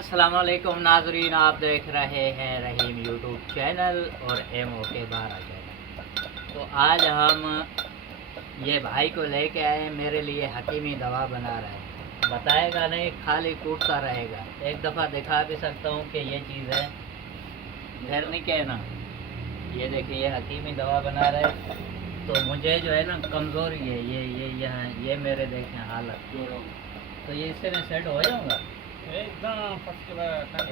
अस्सलाम वालेकुम नाजरीन, आप देख रहे हैं रहीम यूट्यूब चैनल और MOK 12 चैनल। तो आज हम ये भाई को लेके आए, मेरे लिए हकीमी दवा बना रहे हैं। बताएगा नहीं, खाली कूटता रहेगा। एक दफ़ा दिखा भी सकता हूँ कि ये चीज़ है, घर नहीं कहना। ये देखिए, ये हकीमी दवा बना रहे। तो मुझे जो है ना कमज़ोरी है, ये मेरे देखें हालत, तो ये इससे मैं सेट हो जाऊँगा एकदम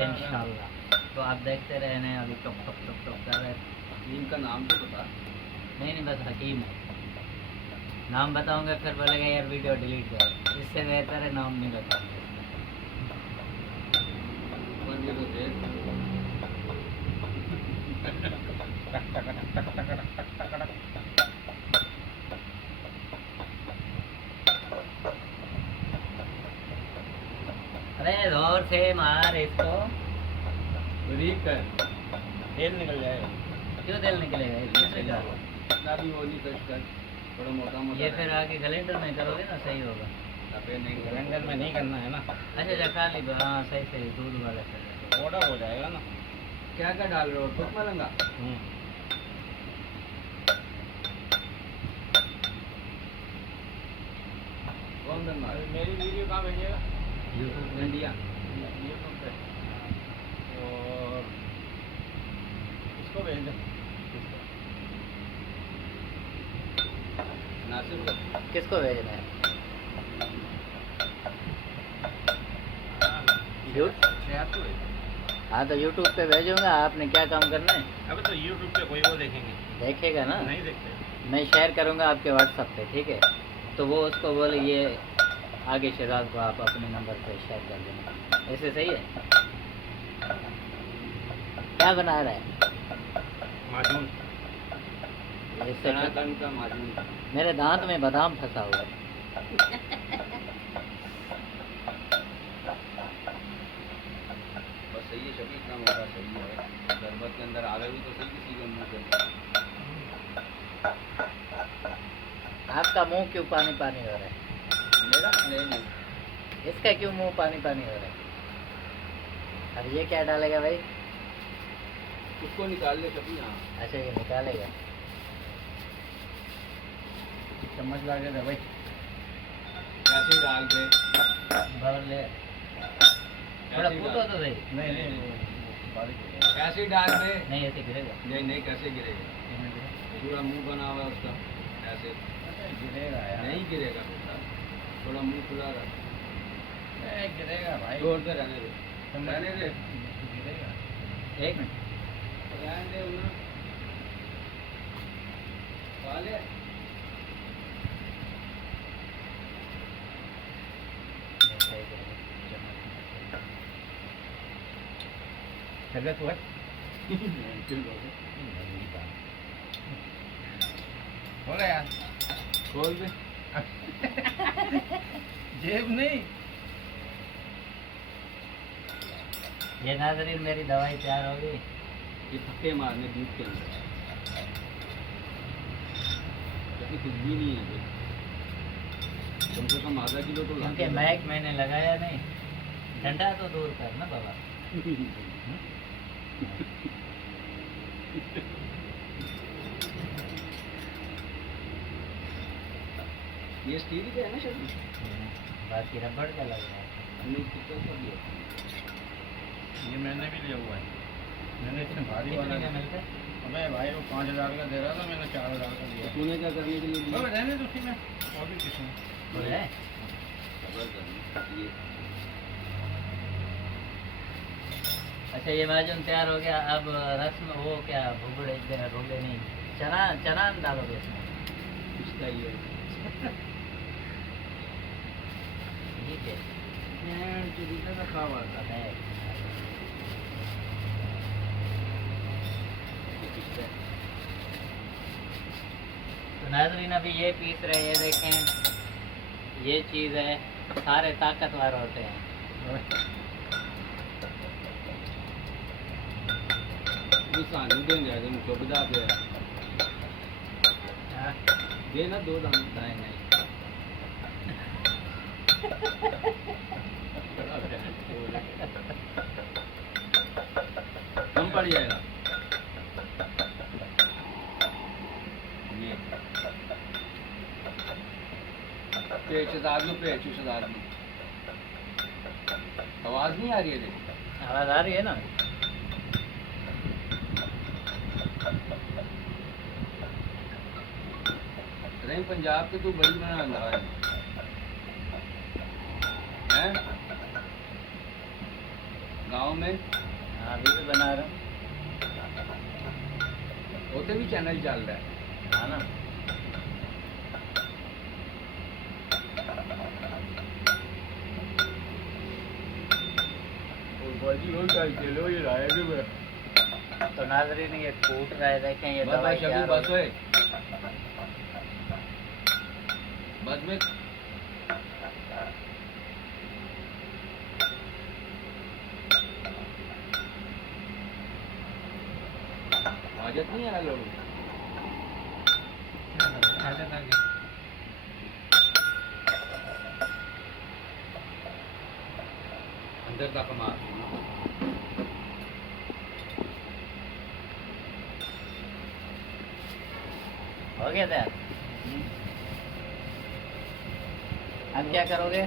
इंशाल्लाह। तो आप देखते रहने, अभी टप टप टप टप कर रहे। इनका नाम तो बता। नहीं, बस हकीम है। नाम बताऊंगा फिर बोलेगा यार वीडियो डिलीट कर। इससे बेहतर है नाम नहीं बताऊंगा। अरे जोर से मार इसको। तेल निकल जाएगा। क्यों तेल निकलेगा इससे का? थोड़ा मोटा मोटा ये फिर आगे ग्राइंडर में करोगे ना सही होगा। नहीं, ग्राइंडर में नहीं करना है ना। अच्छा खाली हाँ सही दूध वाला चल। ऑर्डर हो जाएगा ना। क्या क्या डाल रहे हो? ठोक मलंगा। कौन बंदा? मेरी वीडियो कहाँ भेजिएगा? यूट्यूब इंडिया यूट्यूब पे। और इसको भेज दो। नासिर को। किसको भेजना है? हाँ तो यूट्यूब पे भेजूंगा। आपने क्या काम करना है? अबे तो यूट्यूब पे कोई वो देखेंगे। देखेगा ना? नहीं देखते। मैं शेयर करूंगा आपके व्हाट्सएप पे, ठीक है? तो वो उसको बोले ये आगे शहजाद को आप अपने नंबर पे शेयर कर देना। ऐसे सही है? क्या बना रहा है? माजून। इससे सनातन का माजून। मेरे दांत में बादाम फंसा हुआ है। बस सही है, शबी इतना मोटा सही है। शरबत के अंदर आवे भी तो सही किसी के मुंह से। आपका मुंह क्यों पानी पानी हो रहा है? मेरा नहीं। इसका क्यों मुंह पानी पानी हो रहा है? अब ये क्या डालेगा भाई? उसको निकाल ले कभी। हाँ अच्छा ये निकालेगा। चम्मच ला के दे भाई। ऐसे ही डाल दे। भर ले। थोड़ा कूटो तो सही। नहीं ऐसे ही डाल दे। नहीं ऐसे गिरेगा। नहीं कैसे गिरेगा? पूरा मुंह बना हुआ है उसका। ऐसे गिरेगा यार। नहीं गिरेगा बेटा, थोड़ा मुंह खुला रख। गिरेगा भाई। जोर से रहने दे। गिरेगा। एक मिनट। रहने दे ना। वाले शरबत हुआ? खोल यार। खोल दे। जेब नहीं। ये नाज़रीन मेरी दवाई तैयार हो गई। ये थक्के मारने दूध के अंदर कुछ भी नहीं है भाई। कम से कम आधा किलो तो क्योंकि मैक मैंने लगाया नहीं। ठंडा तो दूर कर ना बाबा। ये स्टील का है ना शर्ट? बाकी रबड़ का लग रहा है। नहीं कितना का लिया? ये मैंने भी लिया हुआ है। मैंने इतने भारी वाला कितने का मिलता है? अबे भाई वो 5,000 का दे रहा था, मैंने 4,000 का लिया। तूने क्या करने के लिए लिया? रहने दो उसी में, और भी किस्म है? ये अच्छा ये माजून तैयार हो गया। अब रस्म वो क्या भुगड़े भुगड़े नहीं, चना डालोगे इसमें? इसका ये ठीक है। चीज़ रखा हुआ था। है। तो नाज़रीन अभी ये पीस रहे हैं, देखें ये चीज़ है। सारे ताकतवर होते हैं। सानी देंगे तुम सुविधा पे देना 2 दाम नहीं। पड़ जाएगा ये पेट से दाद लो, पेट से दाद लो। आवाज नहीं आ रही है? देखो आवाज आ रही है ना। रही पंजाब के तू बड़ी बना रहा है हैं? गाँव में अभी भी बना रहा हूँ। होते भी चैनल चल रहा है। हाँ ना। तो नाज़रीन ये कूट रहे, देखें ये दवाई क्या बस है बस में हाजत नहीं है लोग अंदर तक मार हो गया था। अब क्या करोगे?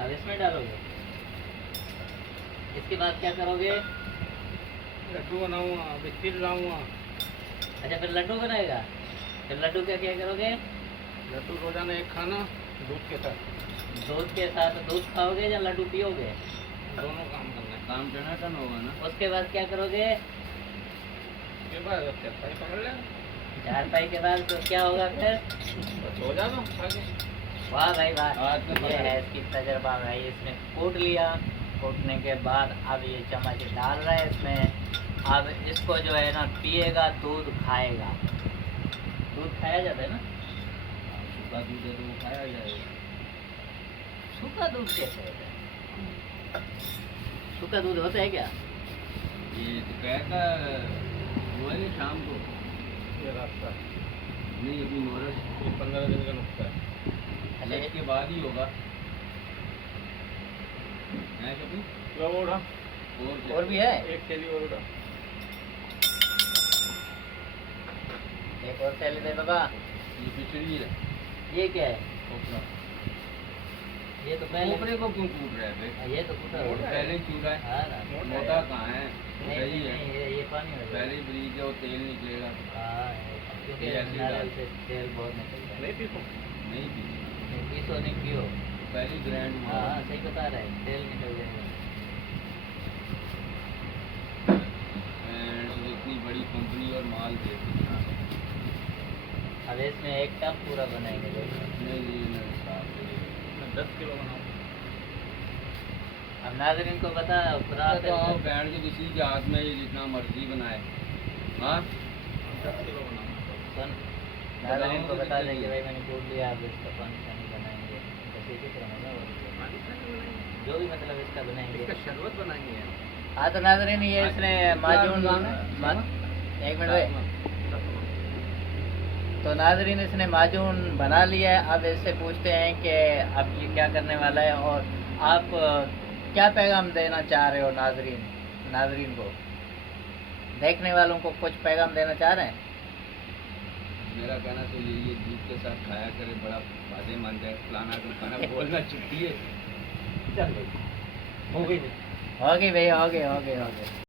अब इसमें डालोगे। इसके बाद क्या करोगे? लड्डू बनाऊंगा, बिस्किट लाऊंगा। अच्छा फिर लड्डू बनाएगा। फिर लड्डू का क्या करोगे? लड्डू रोजाना एक खाना दूध के साथ। दूध के साथ दूध खाओगे या लड्डू पियोगे? दोनों काम करना है। काम टनाटन होगा ना। उसके बाद क्या करोगे? उसके बाद चारपाई पकड़ लेना। चारपाई के बाद तो क्या होगा फिर? बस हो जाना आगे। वाह भाई वाह, आज तो ये है इसकी तजर्बा भाई। इसने कूट लिया, कूटने के बाद अब ये चम्मच डाल रहा है इसमें। अब इसको जो है ना पिएगा, दूध खाएगा। दूध खाया जाता है ना? सूखा दूध है तो वो खाया जाएगा। सूखा दूध कैसे होता है? सूखा दूध होता है क्या? ये दोपहर का वो है शाम को। ये रास्ता नहीं, अभी नोरस 15 दिन का नुस्खा है। अच्छा इसके बाद ही होगा है कभी उड़ा और भी है? एक थैली और उड़ा। एक और थैली दे बाबा। ये पिछड़ी है। ये क्या है? खोपड़ा। ये तो पहले खोपड़े को क्यों कूट रहे हैं? ये तो कूटा हुआ है। पहले ही चूड़ा है। हाँ ना। मोटा कहाँ है? नहीं सही नहीं, है। नहीं, ये पानी हो जाएगा। पहले ही ब्रीज है, वो तेल निकलेगा। हाँ, क्योंकि ये ऐसे ही नारियल डाल। से तेल बहुत निकलता है। नहीं पीसो नहीं पीसो, नहीं पीसो, नहीं पियो। पहले ग्रैंड हाँ हाँ, सही बता रहे हैं, तेल निकल जाएगा। इतनी बड़ी कंपनी और माल दे अब इसमें एक टब पूरा बनाएंगे देखो। नहीं 10 किलो बनाओ। अब नाज़रीन को बता तो आओ बैठ के किसी के हाथ में ये जितना मर्जी बनाए। हाँ 10 किलो बनाओ। नाज़रीन को बता दें कि भाई मैंने कूट लिया, अब इसका पानी शानी बनाएंगे। बस इसी तरह होगा और जो भी मतलब इसका बनाएंगे। शरबत बनाएंगे। हाँ तो नाज़रीन ये इसने माजून एक मिनट भाई। तो नाज़रीन इसने माजून बना लिया है। अब इससे पूछते हैं कि अब ये क्या करने वाला है और आप क्या पैगाम देना चाह रहे हो नाज़रीन को, देखने वालों को कुछ पैगाम देना चाह रहे हैं? मेरा कहना तो यही है, दूध के साथ खाया करे, बड़ा फायदेमंद है। फलाना को खाना बोलना छुट्टी है। चल भाई हो गई भाई, हो गए।